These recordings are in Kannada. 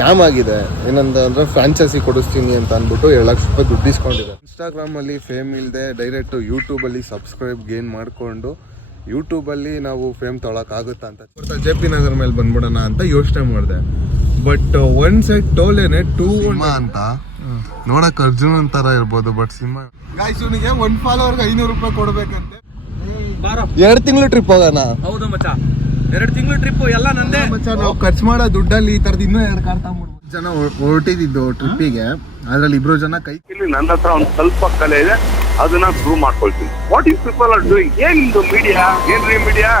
ಸ್ಕ್ಯಾಮ್ ಆಗಿದೆ. ಏನಂದ್ರೆ ಫ್ರಾಂಚೈಸಿ ಕೊಡಿಸ್ತೀನಿ ಅಂತ ಅಂದ್ಬಿಟ್ಟು 2 ಲಕ್ಷ ರೂಪಾಯಿ ದುಡ್ಡು ಇಸ್ಕೊಂಡಿದೆ. ಇನ್ಸ್ಟಾಗ್ರಾಮಲ್ಲಿ ಫೇಮ್ ಇಲ್ಲದೆ ಡೈರೆಕ್ಟ್ ಯೂಟ್ಯೂಬಲ್ಲಿ ಸಬ್ಸ್ಕ್ರೈಬ್ ಗೇನ್ ಮಾಡಿಕೊಂಡು ಯೂಟ್ಯೂಬಲ್ಲಿ ನಾವು ಫೇಮ್ ತೊಗೊಳಕ್ಕಾಗುತ್ತಾ ಅಂತ JP ನಗರ್ ಮೇಲೆ ಬಂದ್ಬಿಡೋಣ ಅಂತ ಯೋಚನೆ ಮಾಡಿದೆ. ಬಟ್ ಒನ್ ಸೈಡ್ ಟೋಲೇನೆ 2 ಅಂತ ನೋಡಕ್ ಅರ್ಜುನ್ ಅಂತಾರ ಇರ್ಬೋದು, ಬಟ್ ಸಿಂಹ ಗಾಯ್ಸ್ ಇವನಿಗೆ 1 ಫಾಲೋವರ್ಗೆ 500 ರೂಪಾಯಿ ಕೊಡ್ಬೇಕಂತೆ. 2 ತಿಂಗಳು ಟ್ರಿಪ್ ಹೋಗೋಣ. ಹೌದು ಮಚ್ಚ, 2 ತಿಂಗಳು ಟ್ರಿಪ್ ಎಲ್ಲ ನಂದೇ ಮಚ್ಚ. ನಾವು ಖರ್ಚು ಮಾಡೋ ದುಡ್ಡಲ್ಲಿ ಈ ತರದ್ ಇನ್ನೂ 2 ಕಾರ್ ತಗೊಂಡ್ಬಿಡ್ಬೋದು. ಜನ ಹೊರಟಿದ್ದು ಟ್ರಿಪ್ಪಿಗೆ, ಅದ್ರಲ್ಲಿ 2 ಜನ ಕೈ ನನ್ನ ಹತ್ರ ಒಂದು ಸ್ವಲ್ಪ ಕಲೆ ಇದೆ, ಅದನ್ನ ಪ್ರೂವ್ ಮಾಡ್ಕೊಳ್ತೀನಿ. What you people are doing? ಏನಿದು ಮೀಡಿಯಾ? ಏನ್ರಿ ಮೀಡಿಯಾ?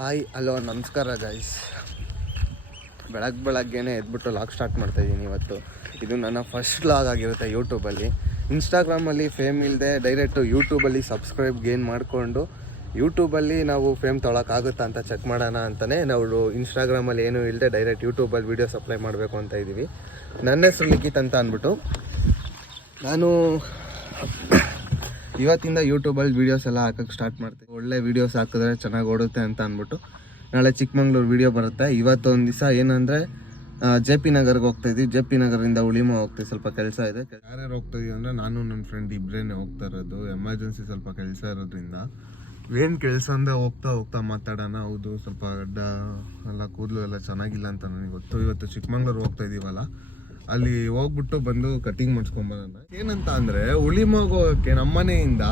ಹಾಯ್ ಹಲೋ ನಮಸ್ಕಾರ ಗೈಸ್. ಬೆಳಗ್ಗೆನೆ ಎದ್ಬಿಟ್ಟು ಲಾಗ್ ಸ್ಟಾರ್ಟ್ ಮಾಡ್ತಾ ಇದ್ದೀನಿ ಇವತ್ತು. ಇದು ನನ್ನ ಫಸ್ಟ್ ಲಾಗ್ ಆಗಿರುತ್ತೆ ಯೂಟ್ಯೂಬಲ್ಲಿ. ಇನ್ಸ್ಟಾಗ್ರಾಮಲ್ಲಿ ಫೇಮ್ ಇಲ್ಲದೆ ಡೈರೆಕ್ಟು ಯೂಟ್ಯೂಬಲ್ಲಿ ಸಬ್ಸ್ಕ್ರೈಬ್ ಗೇನ್ ಮಾಡಿಕೊಂಡು ಯೂಟ್ಯೂಬಲ್ಲಿ ನಾವು ಫೇಮ್ ತೊಗೊಳಕ್ಕಾಗುತ್ತಾ ಅಂತ ಚೆಕ್ ಮಾಡೋಣ ಅಂತಲೇ ನಾವು ಇನ್ಸ್ಟಾಗ್ರಾಮಲ್ಲಿ ಏನೂ ಇಲ್ಲದೆ ಡೈರೆಕ್ಟ್ ಯೂಟ್ಯೂಬಲ್ಲಿ ವೀಡಿಯೋಸ್ ಅಪ್ಲೈ ಮಾಡಬೇಕು ಅಂತ ಇದ್ದೀವಿ. ನನ್ನ ಹೆಸರು ಲಿಖಿತ್ ಅಂತ ಅಂದ್ಬಿಟ್ಟು ನಾನು ಇವತ್ತಿಂದ ಯೂಟ್ಯೂಬಲ್ಲಿ ವೀಡಿಯೋಸ್ ಎಲ್ಲ ಹಾಕೋಕ್ಕೆ ಸ್ಟಾರ್ಟ್ ಮಾಡ್ತೀನಿ. ಒಳ್ಳೆ ವೀಡಿಯೋಸ್ ಹಾಕಿದ್ರೆ ಚೆನ್ನಾಗಿ ಓಡುತ್ತೆ ಅಂತ ಅಂದ್ಬಿಟ್ಟು ನಾಳೆ ಚಿಕ್ಕಮಂಗ್ಳೂರು ವೀಡಿಯೋ ಬರುತ್ತೆ. ಇವತ್ತು ಒಂದು ದಿವಸ ಏನಂದರೆ JP ನಗರ್ಗೆ ಹೋಗ್ತಾಯಿದ್ವಿ. JP ನಗರದಿಂದ ಉಳಿಮ ಹೋಗ್ತೀವಿ, ಸ್ವಲ್ಪ ಕೆಲಸ ಇದೆ. ಯಾರ್ಯಾರು ಹೋಗ್ತಾಯಿದ್ದೀವಿ ಅಂದರೆ ನಾನು ನನ್ನ ಫ್ರೆಂಡ್ ಇಬ್ಬರೇನೆ ಹೋಗ್ತಾ ಇರೋದು. ಎಮರ್ಜೆನ್ಸಿ ಸ್ವಲ್ಪ ಕೆಲಸ ಇರೋದ್ರಿಂದ ಏನು ಕೆಲಸ ಅಂದರೆ ಹೋಗ್ತಾ ಮಾತಾಡೋಣ. ಹೌದು, ಸ್ವಲ್ಪ ಗಡ್ಡ ಎಲ್ಲ ಕೂದಲು ಎಲ್ಲ ಚೆನ್ನಾಗಿಲ್ಲ ಅಂತ ನನಗೆ ಗೊತ್ತು. ಇವತ್ತು ಚಿಕ್ಕಮಂಗ್ಳೂರು ಹೋಗ್ತಾ ಇದೀವಲ್ಲ, ಅಲ್ಲಿ ಹೋಗ್ಬಿಟ್ಟು ಬಂದು ಕಟಿಂಗ್ ಮಾಡಿಸ್ಕೊಂಬರೋಣ. ಏನಂತ ಅಂದರೆ ಉಳಿಮೋಗಿ ಹೋಗೋಕ್ಕೆ ನಮ್ಮನೆಯಿಂದ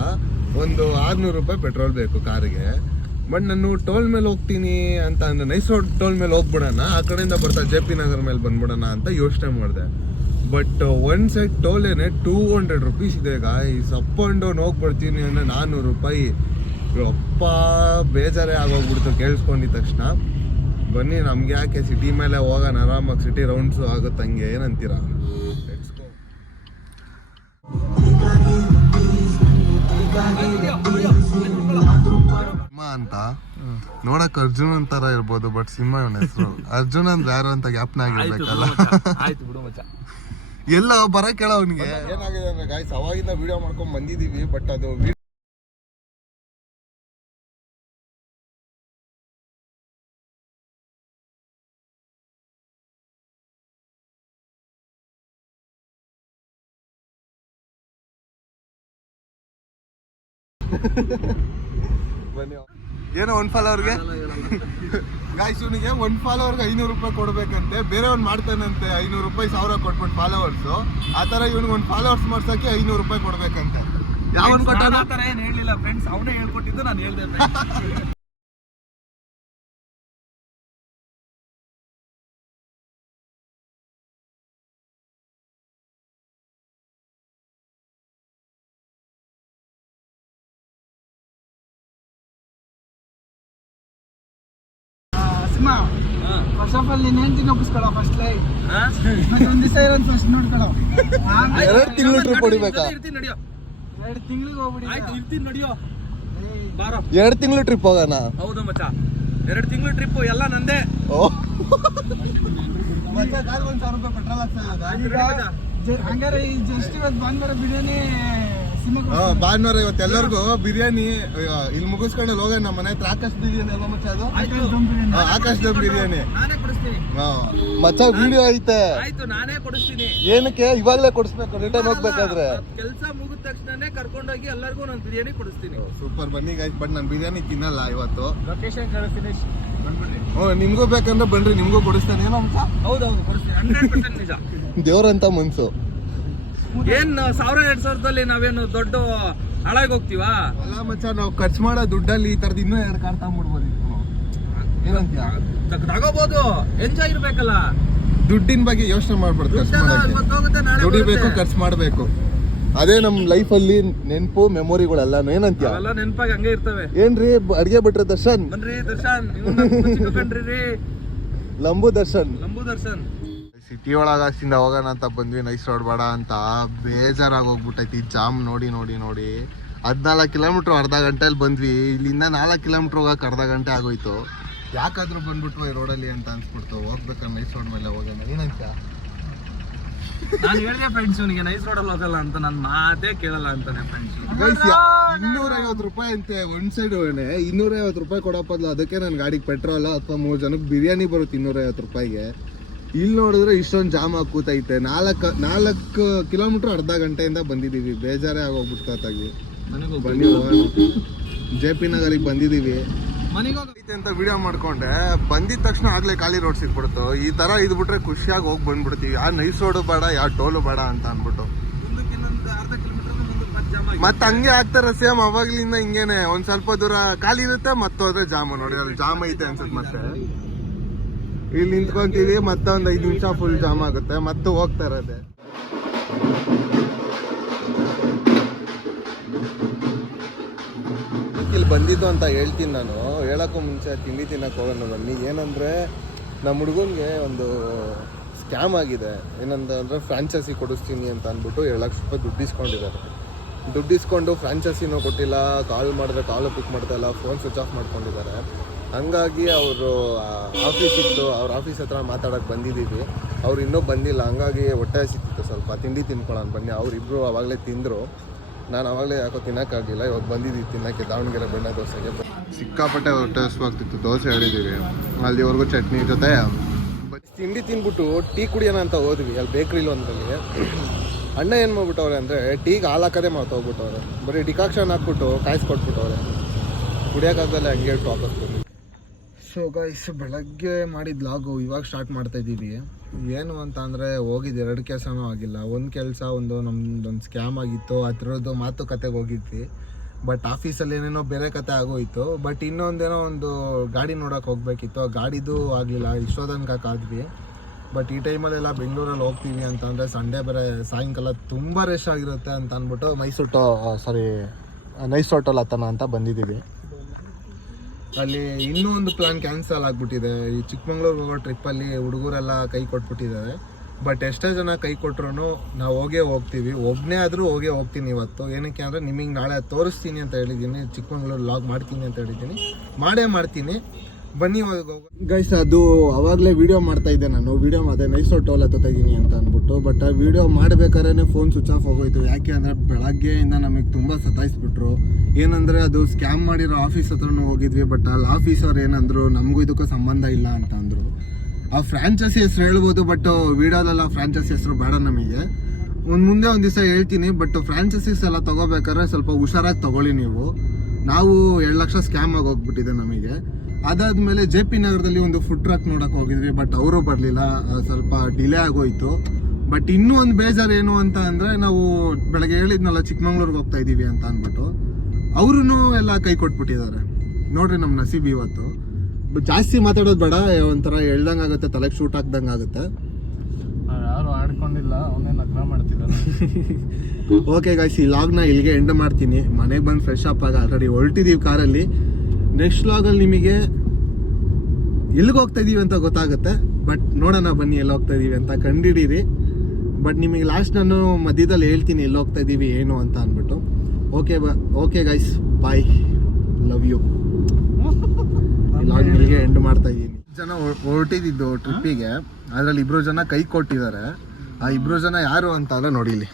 ಒಂದು 600 ರೂಪಾಯಿ ಪೆಟ್ರೋಲ್ ಬೇಕು ಕಾರಿಗೆ. ಬಟ್ ನಾನು ಟೋಲ್ ಮೇಲೆ ಹೋಗ್ತೀನಿ ಅಂತ ಅಂದರೆ ನೈಸ್ ರೋಡ್ ಟೋಲ್ ಮೇಲೆ ಹೋಗ್ಬಿಡೋಣ, ಆ ಕಡೆಯಿಂದ ಬರ್ತಾ JP ನಗರ್ ಮೇಲೆ ಬಂದ್ಬಿಡೋಣ ಅಂತ ಯೋಚನೆ ಮಾಡಿದೆ. ಬಟ್ ಒನ್ ಸೈಡ್ ಟೋಲೇನೆ 200 ರೂಪೀಸ್ ಇದೆ ಗಾಯ್ಸ್. ಅಪ್ ಆ್ಯಂಡ್ ಡೌನ್ ಹೋಗ್ಬಿಡ್ತೀನಿ ಅಂದರೆ 400 ರೂಪಾಯಿ. ಅಪ್ಪ ಬೇಜಾರೇ ಆಗೋಗ್ಬಿಡ್ತು ಕೇಳಿಸ್ಕೊಂಡಿದ್ದ ತಕ್ಷಣ. ಬನ್ನಿ, ನಮ್ಗೆ ಯಾಕೆ ಸಿಟಿ ಮೇಲೆ ಹೋಗೋಣ, ಆರಾಮಾಗಿ ಸಿಟಿ ರೌಂಡ್ಸು ಆಗುತ್ತೆ. ಹಂಗೆ ಏನಂತೀರಾ? ಅಂತ ನೋಡಕ್ ಅರ್ಜುನ್ ಅಂತಾರ ಇರ್ಬೋದು, ಬಟ್ ಸಿಂಹ ಇವನ ಹೆಸರು. ಅರ್ಜುನ್ ಅಂದ್ರೆ ಯಾರು ಅಂತ ಜ್ಞಾಪನ ಆಗಿರ್ಬೇಕಲ್ಲ. ಎಲ್ಲ ಬರ ಕೇಳ ಅವನಿಗೆ ಏನಾಗಿದೆ ಅಂದ್ರೆ ಗಾಯ್ಸ್, ಅವಾಗಿಂದ ವಿಡಿಯೋ ಮಾಡ್ಕೊಂಡ್ ಬಂದಿದೀವಿ. ಬಟ್ ಅದು ಬನ್ನಿ. ಏನೋ 1 ಫಾಲೋವರ್ಗೆ ಗಾಯ್ಸ್ ಇವನಿಗೆ 1 ಫಾಲೋವರ್ಗೆ 500 ರೂಪಾಯಿ ಕೊಡ್ಬೇಕಂತೆ. ಬೇರೆ ಅವ್ನು ಮಾಡ್ತಾನಂತೆ 500 ರೂಪಾಯಿ 1000 ಕೊಟ್ಬಿಟ್ಟು ಫಾಲೋವರ್ಸು. ಆ ಥರ ಇವನಿಗೆ 1 ಫಾಲೋವರ್ಸ್ ಮಾಡ್ಸೋಕ್ಕೆ 500 ರೂಪಾಯಿ ಕೊಡ್ಬೇಕಂತೆ. ಯಾವನ್ ಕೊಟ್ಟ? ಆ ಥರ ಏನು ಹೇಳಿಲ್ಲ ಫ್ರೆಂಡ್ಸ್, ಅವನೇ ಹೇಳ್ಕೊಟ್ಟಿದ್ದು, ನಾನು ಹೇಳ್ದೆ. ಫಸ್ಟ್ ಆಫ್ ಆಲ್ ನೀನ್ ಹೆಂಡ್ತಿನ ಒಪ್ಪಿಸ್ಕೊಳ್ಳೋ ಫಸ್ಟ್ ಲೈ. ಒಂದ್ ದಿವಸ ಇರೋದು ಫಸ್ಟ್ ನೋಡ್ಕೊಳ್ಳೋ. 2 ತಿಂಗಳು ಟ್ರಿಪ್ ಹೊಡಿಬೇಕಾ? 2 ತಿಂಗಳಿಗೆ ಹೋಗ್ಬಿಡಿ. ಆಯ್ತು, ಇರ್ತೀನಿ ನಡಿಯೋ. ಬಾರೋ, 2 ತಿಂಗಳು ಟ್ರಿಪ್ ಹೋಗೋಣ. ಹೌದು ಮಚ್ಚ, 2 ತಿಂಗಳು ಟ್ರಿಪ್ ಎಲ್ಲ ನಂದೇ. ಹಂಗಾರೆ ಈ ಜಸ್ಟ್ ಇವತ್ತು ಭಾನುವಾರ ಬಿರಿಯಾನಿ ಭಾನುವಾರ ಇವತ್ತು ಎಲ್ಲರಿಗೂ ಬಿರಿಯಾನಿ ಇಲ್ಲಿ ಮುಗಿಸ್ಕೊಂಡು ಹೋಗೋಣ. ನಮ್ಮ ಮನೆ ಹತ್ರ ಆಕಾಶ್ ಬಿರಿಯಾನಿ ಅಲ್ವಾ ಮಚ್ಚ? ಅದು ಆಕಾಶ್ ದಮ್ ಬಿರಿಯಾನಿ ನಾನೇ ಕೊಡಿಸ್ತೀನಿ ಮಚ್ಚ. ವಿಡಿಯೋ ಐತೆ. ಆಯ್ತು, ನಾನೇ ಕೊಡಿಸ್ತೀನಿ. ಏನಕ್ಕೆ ಇವಾಗಲೇ ಕೊಡಿಸ್ಬೇಕು? ರಿಟರ್ನ್ ಹೋಗ್ಬೇಕಾದ್ರೆ ಕೆಲಸ ಮುಗಿದ ತಕ್ಷಣನೇ ಕರ್ಕೊಂಡೋಗಿ ಎಲ್ಲರಿಗೂ ನಾನು ಬಿರಿಯಾನಿ ಕೊಡಿಸ್ತೀನಿ. ಸೂಪರ್, ಬನ್ನಿ ಗಾಯ್ಸ್. ಬಟ್ ನಾನು ಬಿರಿಯಾನಿ ತಿನ್ನಲ್ಲ ಇವತ್ತು. ಲೊಕೇಶನ್ ಕಳಿಸ್ತೀನಿ, ಬಂದ್ಬಿಡ್ರಿ. ನಿಮ್ಗೂ ಬೇಕಂದ್ರೆ ಬನ್ರಿ, ನಿಮ್ಗೂ ಕೊಡಿಸ್ತಾನೆ. ಏನೋ ಮಚ್ಚ? ಹೌದೌದು, ಕೊಡಿಸ್ತೀನಿ 100% ನಿಜ. ದೇವ್ರಂತ ಮನ್ಸು. ಏನ್ 1000-2000ದಲ್ಲಿ ನಾವೇನು ದೊಡ್ಡ ಹಾಳಾಗಿ ಹೋಗ್ತೀವಾ? ಅಲ್ಲ ಮಚ್ಚ, ನಾವು ಖರ್ಚು ಮಾಡೋ ದುಡ್ಡಲ್ಲಿ ಈ ತರದ್ ಇನ್ನೂ 2 ಕಾರ್ ತಗೊಂಡ್ಬಿಡ್ಬೋದಿತ್ತು. ಏನಂತೀಯ? ತಗೋಬಹುದು, ಎಂಜಾಯ್ ಇರ್ಬೇಕಲ್ಲ. ದುಡ್ಡಿನ ಬಗ್ಗೆ ಯೋಚನೆ ಮಾಡ್ಬಾರ್ದು. ಖರ್ಚು ಮಾಡಕ್ಕೆ ದುಡಿಬೇಕು, ಖರ್ಚು ಮಾಡ್ಬೇಕು. ಅದೇ ನಮ್ ಲೈಫ್ ಅಲ್ಲಿ ನೆನಪು, ಮೆಮೊರಿಗಳೆಲ್ಲ. ಏನಂತೀಯ? ಅವೆಲ್ಲ ನೆನಪಾಗಿ ಹಂಗೆ ಇರ್ತವೆ. ಏನ್ರಿ ಅಡ್ಗೆ ಬಿಟ್ರೆ ದರ್ಶನ್? ಬನ್ರಿ ದರ್ಶನ್, ಕಂಡ್ರಿ ಲಂಬು ದರ್ಶನ್. ಸಿಟಿ ಒಳಗಾಸಿಂದ ಹೋಗೋಣ ಅಂತ ಬಂದ್ವಿ. ನೈಸ್ ರೋಡ್ ಬೇಡ ಅಂತ ಬೇಜಾರಾಗಿ ಹೋಗ್ಬಿಟ್ಟೈತಿ. ಜಾಮ್ ನೋಡಿ 14 ಕಿಲೋಮೀಟ್ರ್ ಅರ್ಧ ಗಂಟೆಯಲ್ಲಿ ಬಂದ್ವಿ. ಇಲ್ಲಿಂದ 4 ಕಿಲೋಮೀಟ್ರ್ ಹೋಗಕ್ಕೆ ಅರ್ಧ ಗಂಟೆ ಆಗೋಯ್ತು. ಯಾಕಾದ್ರೂ ಬಂದ್ಬಿಟ್ವ ಈ ರೋಡಲ್ಲಿ ಅಂತ ಅನ್ಸ್ಬಿಡ್ತು. ಹೋಗ್ಬೇಕಂದ್ರೆ ನೈಸ್ ರೋಡ್ ಮೇಲೆ ಹೋಗೋಣ. ಏನಂತ ನಾನು ಹೇಳಿದೆ ಫ್ರೆಂಡ್ಸ್, ಇವನಿಗೆ ನೈಸ್ ರೋಡಲ್ಲಿ ಹೋಗಲ್ಲ ಅಂತ. ನನ್ನ ಮಾತೇ ಕೇಳಲ್ಲ ಅಂತಾನೆ ಫ್ರೆಂಡ್ಸ್. 250 ರೂಪಾಯಿ ಅಂತೆ ಒಂದ್ ಸೈಡ್. 250 ರೂಪಾಯಿ ಕೊಡಪ್ಪಲ್ಲ. ಅದಕ್ಕೆ ನನ್ನ ಗಾಡಿಗೆ ಪೆಟ್ರೋಲ್ ಅಥವಾ 3 ಜನಕ್ಕೆ ಬಿರಿಯಾನಿ ಬರುತ್ತೆ 250 ರೂಪಾಯಿಗೆ. ಇಲ್ಲಿ ನೋಡಿದ್ರೆ ಇಷ್ಟೊಂದು ಜಾಮ್ ಆಗಿ ಕೂತೈತೆ. 4 ಕಿಲೋಮೀಟರ್ ಅರ್ಧ ಗಂಟೆಯಿಂದ ಬಂದಿದ್ದೀವಿ, ಬೇಜಾರೇ ಆಗೋಗ್ಬಿಡ್ತಾಗಿ. ಬನ್ನಿ ಹೋಗೋಣ. JP ನಗರಿಗೆ ಬಂದಿದ್ದೀವಿ. ಮನೆಗೆ ಹೋಗ ಅಂತ ವಿಡಿಯೋ ಮಾಡ್ಕೊಂಡೆ, ಬಂದಿದ ತಕ್ಷಣ ಆಗ್ಲೇ ಖಾಲಿ ರೋಡ್ ಸಿಕ್ಬಿಡ್ತು. ಈ ತರ ಇದ್ಬಿಟ್ರೆ ಖುಷಿಯಾಗಿ ಹೋಗಿ ಬಂದ್ಬಿಡ್ತೀವಿ. ಯಾವ ನೈಸ್ ರೋಡು ಬೇಡ, ಯಾವ ಟೋಲು ಬೇಡ ಅಂತ ಅಂದ್ಬಿಟ್ಟು. ಇನ್ನೊಂದು ಅರ್ಧ ಕಿಲೋಮೀಟರ್ ಮುಂದೆ ಜಾಮ್ ಆಗಿ ಮತ್ತೆ ಹಂಗೆ ಆಗ್ತಾರೆ ಸೇಮ್ ಅವಾಗ್ಲಿಂದ ಹಿಂಗೇನೆ. ಒಂದ್ ಸ್ವಲ್ಪ ದೂರ ಖಾಲಿ ಇರುತ್ತೆ, ಮತ್ತೋದ್ರೆ ಜಾಮು. ನೋಡಿ ಅಲ್ಲಿ ಜಾಮ್ ಐತೆ ಅನ್ಸುತ್ತೆ. ಮತ್ತೆ ಇಲ್ಲಿ ನಿಂತ್ಕೊಂತೀವಿ, ಮತ್ತೆ ಒಂದ್ 5 ನಿಮಿಷ ಫುಲ್ ಜಾಮ್ ಆಗುತ್ತೆ, ಮತ್ತೆ ಹೋಗ್ತಾ ಇರೋದೆ. ಇಲ್ಲಿ ಬಂದಿದ್ದು ಅಂತ ಹೇಳ್ತೀನಿ ನಾನು. ಹೇಳಕ್ಕೂ ಮುಂಚೆ ತಿಂಡಿ ತಿನ್ನಕ್ಕೆ ಹೋಗೋಣ ಬನ್ನಿ. ಏನಂದರೆ ನಮ್ಮ ಹುಡುಗನಿಗೆ ಒಂದು ಸ್ಕ್ಯಾಮ್ ಆಗಿದೆ. ಏನಂದ್ರೆ ಫ್ರಾಂಚೈಸಿ ಕೊಡಿಸ್ತೀನಿ ಅಂತ ಅಂದ್ಬಿಟ್ಟು 2 ಲಕ್ಷ ರೂಪಾಯಿ ದುಡ್ಡು ಇಸ್ಕೊಂಡಿದ್ದಾರೆ. ದುಡ್ಡು ಇಸ್ಕೊಂಡು ಫ್ರಾಂಚೈಸಿನೂ ಕೊಟ್ಟಿಲ್ಲ, ಕಾಲ್ ಮಾಡಿದ್ರೆ ಕಾಲು ಪಿಕ್ ಮಾಡ್ತಾ ಇಲ್ಲ, ಫೋನ್ ಸ್ವಿಚ್ ಆಫ್ ಮಾಡ್ಕೊಂಡಿದ್ದಾರೆ. ಹಂಗಾಗಿ ಅವರು ಆಫೀಸ್ ಇತ್ತು, ಅವ್ರ ಆಫೀಸ್ ಹತ್ರ ಮಾತಾಡೋಕ್ಕೆ ಬಂದಿದ್ದೀವಿ. ಅವ್ರು ಇನ್ನೂ ಬಂದಿಲ್ಲ. ಹಂಗಾಗಿ ಹೊಟ್ಟೆ ಸಿಕ್ತಿತ್ತು, ಸ್ವಲ್ಪ ತಿಂಡಿ ತಿನ್ಕೊಳ್ಳೋಣ ಬನ್ನಿ. ಅವರಿಬ್ಬರು ಆವಾಗಲೇ ತಿಂದರು, ನಾನು ಆವಾಗಲೇ ಯಾಕೋ ತಿನ್ನೋಕ್ಕಾಗಲಿಲ್ಲ. ಇವಾಗ ಬಂದಿದ್ದೀವಿ ತಿನ್ನೋಕ್ಕೆ ದಾವಣಗೆರೆ ಬೆಣ್ಣೆ ದೋಸೆಗೆ. ಸಿಕ್ಕಾಪಟ್ಟೆ ಹೊಟ್ಟೆ ಹಸುವಾಗ್ತಿತ್ತು. ದೋಸೆ ಹೇಳಿದ್ದೀವಿ, ಅಲ್ಲಿವರೆಗೂ ಚಟ್ನಿ ಜೊತೆ ತಿಂಡಿ ತಿಂದ್ಬಿಟ್ಟು ಟೀ ಕುಡಿಯೋಣ ಅಂತ ಹೋದ್ವಿ ಅಲ್ಲಿ ಬೇಕ್ರಿಲಿ ಒಂದರಲ್ಲಿ. ಅಣ್ಣ ಏನು ಮಾಡ್ಬಿಟ್ಟವ್ರೆ ಅಂದರೆ ಟೀಗೆ ಹಾಲು ಹಾಕೋದೇ ಮಾಡ್ತೋಗ್ಬಿಟ್ಟವ್ರೆ. ಬರೀ ಡಿಕಾಕ್ಷನ್ ಹಾಕ್ಬಿಟ್ಟು ಕಾಯಿಸ್ಕೊಟ್ಬಿಟ್ಟವ್ರೆ. ಕುಡಿಯೋಕ್ಕಾಗಲ್ಲ, ಹಂಗೆ ವಾಪಸ್ ಬಂದ್ವಿ. ಸೊ ಗೈಸ್, ಬೆಳಗ್ಗೆ ಮಾಡಿದ ಲಾಗು ಇವಾಗ ಸ್ಟಾರ್ಟ್ ಮಾಡ್ತಾ ಇದ್ದೀವಿ. ಏನು ಅಂತ ಅಂದರೆ ಹೋಗಿದ್ದು 2 ಕೆಲಸನೂ ಆಗಿಲ್ಲ. ಒಂದು ಕೆಲಸ ನಮ್ದೊಂದು ಸ್ಕ್ಯಾಮ್ ಆಗಿತ್ತು, ಅದರದ್ದು ಮಾತುಕತೆಗೆ ಹೋಗಿದ್ವಿ. ಬಟ್ ಆಫೀಸಲ್ಲಿ ಏನೇನೋ ಬೇರೆ ಕತೆ ಆಗೋಯಿತು. ಬಟ್ ಇನ್ನೊಂದೇನೋ ಒಂದು ಗಾಡಿ ನೋಡೋಕೆ ಹೋಗ್ಬೇಕಿತ್ತು, ಆ ಗಾಡಿದು ಆಗಲಿಲ್ಲ. ಇಷ್ಟೊತ್ತನಕ ಕಾದ್ವಿ. ಬಟ್ ಈ ಟೈಮಲ್ಲೆಲ್ಲ ಬೆಂಗಳೂರಲ್ಲಿ ಹೋಗ್ತೀವಿ ಅಂತಂದರೆ ಸಂಡೇ ಬೇರೆ ಸಾಯಂಕಾಲ ತುಂಬ ರಶ್ ಆಗಿರುತ್ತೆ ಅಂತ ಅಂದ್ಬಿಟ್ಟು ನೈಸ್ ಹೋಟೆಲ್ ಹತ್ತನ ಅಂತ ಬಂದಿದ್ದೀವಿ. ಅಲ್ಲಿ ಇನ್ನೂ ಒಂದು ಪ್ಲ್ಯಾನ್ ಕ್ಯಾನ್ಸಲ್ ಆಗಿಬಿಟ್ಟಿದೆ. ಈ ಚಿಕ್ಕಮಂಗ್ಳೂರಿಗೆ ಹೋಗೋ ಟ್ರಿಪ್ಪಲ್ಲಿ ಹುಡುಗರೆಲ್ಲ ಕೈ ಕೊಟ್ಬಿಟ್ಟಿದ್ದಾರೆ. ಬಟ್ ಎಷ್ಟೇ ಜನ ಕೈ ಕೊಟ್ಟರು ನಾವು ಹೋಗ್ತೀವಿ. ಒಬ್ಬನೇ ಆದರೂ ಹೋಗ್ತೀನಿ ಇವತ್ತು. ಏನಕ್ಕೆ ಅಂದರೆ ನಿಮಗೆ ನಾಳೆ ತೋರಿಸ್ತೀನಿ ಅಂತ ಹೇಳಿದ್ದೀನಿ, ಚಿಕ್ಕಮಂಗ್ಳೂರು ಲಾಗ್ ಮಾಡ್ತೀನಿ ಅಂತ ಹೇಳಿದ್ದೀನಿ. ಮಾಡ್ತೀನಿ, ಬನ್ನಿ ಗೈಸ್. ಅದು ಅವಾಗಲೇ ವೀಡಿಯೋ ಮಾಡ್ತಾಯಿದ್ದೆ ನಾನು. ವೀಡಿಯೋ ಅದೇ ನೈಸ್ ಟೋಲ್ ಹತ್ತಿದ್ದೀನಿ ಅಂತ ಅಂದ್ಬಿಟ್ಟು. ಬಟ್ ಆ ವೀಡಿಯೋ ಮಾಡಬೇಕಾದ್ರೆ ಫೋನ್ ಸ್ವಿಚ್ ಆಫ್ ಆಗೋಯ್ತು. ಯಾಕೆ ಅಂದರೆ ಬೆಳಗ್ಗೆಯಿಂದ ನಮಗೆ ತುಂಬ ಸತಾಯಿಸ್ಬಿಟ್ರು. ಏನಂದರೆ ಅದು ಸ್ಕ್ಯಾಮ್ ಮಾಡಿರೋ ಆಫೀಸ್ ಹತ್ರನೂ ಹೋಗಿದ್ವಿ. ಬಟ್ ಅಲ್ಲಿ ಆಫೀಸವ್ರು ಏನಂದರು, ನಮಗೂ ಇದಕ್ಕೂ ಸಂಬಂಧ ಇಲ್ಲ ಅಂತ ಅಂದರು. ಆ ಫ್ರಾಂಚೈಸಿ ಹೆಸರು ಹೇಳ್ಬೋದು, ಬಟ್ ವೀಡಿಯೋದಲ್ಲ ಫ್ರಾಂಚೈಸಿ ಹೆಸರು ಬೇಡ ನಮಗೆ. ಮುಂದೆ ಒಂದು ದಿವಸ ಹೇಳ್ತೀನಿ. ಬಟ್ ಫ್ರಾಂಚೈಸೀಸ್ ಎಲ್ಲ ತೊಗೋಬೇಕಾದ್ರೆ ಸ್ವಲ್ಪ ಹುಷಾರಾಗಿ ತೊಗೊಳ್ಳಿ ನೀವು. ನಾವು 2 ಲಕ್ಷ ಸ್ಕ್ಯಾಮ್ ಆಗಿ ಹೋಗ್ಬಿಟ್ಟಿದೆ ನಮಗೆ. ಅದಾದಮೇಲೆ JP ನಗರದಲ್ಲಿ ಒಂದು ಫುಡ್ ಟ್ರಕ್ ನೋಡೋಕೆ ಹೋಗಿದ್ವಿ. ಬಟ್ ಅವರು ಬರಲಿಲ್ಲ, ಸ್ವಲ್ಪ ಡಿಲೇ ಆಗೋಯಿತು. ಬಟ್ ಇನ್ನೂ ಒಂದು ಬೇಜಾರು ಏನು ಅಂತ ಅಂದರೆ, ನಾವು ಬೆಳಗ್ಗೆ ಹೇಳಿದ್ನಲ್ಲ ಚಿಕ್ಕಮಂಗ್ಳೂರಿಗೆ ಹೋಗ್ತಾ ಇದ್ದೀವಿ ಅಂತ ಅಂದ್ಬಿಟ್ಟು, ಅವ್ರೂ ಎಲ್ಲ ಕೈ ಕೊಟ್ಬಿಟ್ಟಿದ್ದಾರೆ. ನೋಡ್ರಿ ನಮ್ಮ ನಸೀಬ್ ಇವತ್ತು. ಜಾಸ್ತಿ ಮಾತಾಡೋದು ಬೇಡ, ಒಂಥರ ಹೇಳ್ದಂಗೆ ಆಗುತ್ತೆ, ತಲೆಗೆ ಶೂಟ್ ಹಾಕ್ದಂಗೆ ಆಗುತ್ತೆ. ಯಾರು ಆಡ್ಕೊಂಡಿಲ್ಲ, ಅವನೇ ನಗ್ನ ಮಾಡ್ತಿದ್ದಾರೆ. ಓಕೆ ಗಾಯ್ಸ್, ಈ ಲಾಗ್ನ ಇಲ್ಲಿಗೆ ಎಂಡ್ ಮಾಡ್ತೀನಿ. ಮನೆಗೆ ಬಂದು ಫ್ರೆಶ್ ಅಪ್ ಆಗಿ ಆಲ್ರೆಡಿ ಹೊರಟಿದ್ದೀವಿ ಕಾರಲ್ಲಿ. ನೆಕ್ಸ್ಟ್ ಲಾಗಲ್ಲಿ ನಿಮಗೆ ಎಲ್ಲಿಗೆ ಹೋಗ್ತಾ ಇದೀವಿ ಅಂತ ಗೊತ್ತಾಗುತ್ತೆ. ಬಟ್ ನೋಡೋಣ ಬನ್ನಿ ಎಲ್ಲಿ ಹೋಗ್ತಾ ಇದೀವಿ ಅಂತ ಕಂಡಿಡೀರಿ. ಬಟ್ ನಿಮಗೆ ಲಾಸ್ಟ್ ನಾನು ಮಧ್ಯದಲ್ಲಿ ಹೇಳ್ತೀನಿ ಎಲ್ಲಿ ಹೋಗ್ತಾ ಇದೀವಿ ಏನು ಅಂತ ಅಂದ್ಬಿಟ್ಟು. Okay guys, bye, love you. Log ಇಲ್ಲಿಗೆ ಎಂಡ್ ಮಾಡ್ತಾ ಇದ್ದೀನಿ. ಜನ ಹೊರಟಿದ್ದು ಟ್ರಿಪ್ಪಿಗೆ, ಅದರಲ್ಲಿ 2 ಜನ ಕೈ ಕೊಟ್ಟಿದ್ದಾರೆ. ಆ 2 ಜನ ಯಾರು ಅಂತ ಅಂದ್ರೆ ನೋಡಿ ಇಲ್ಲಿ.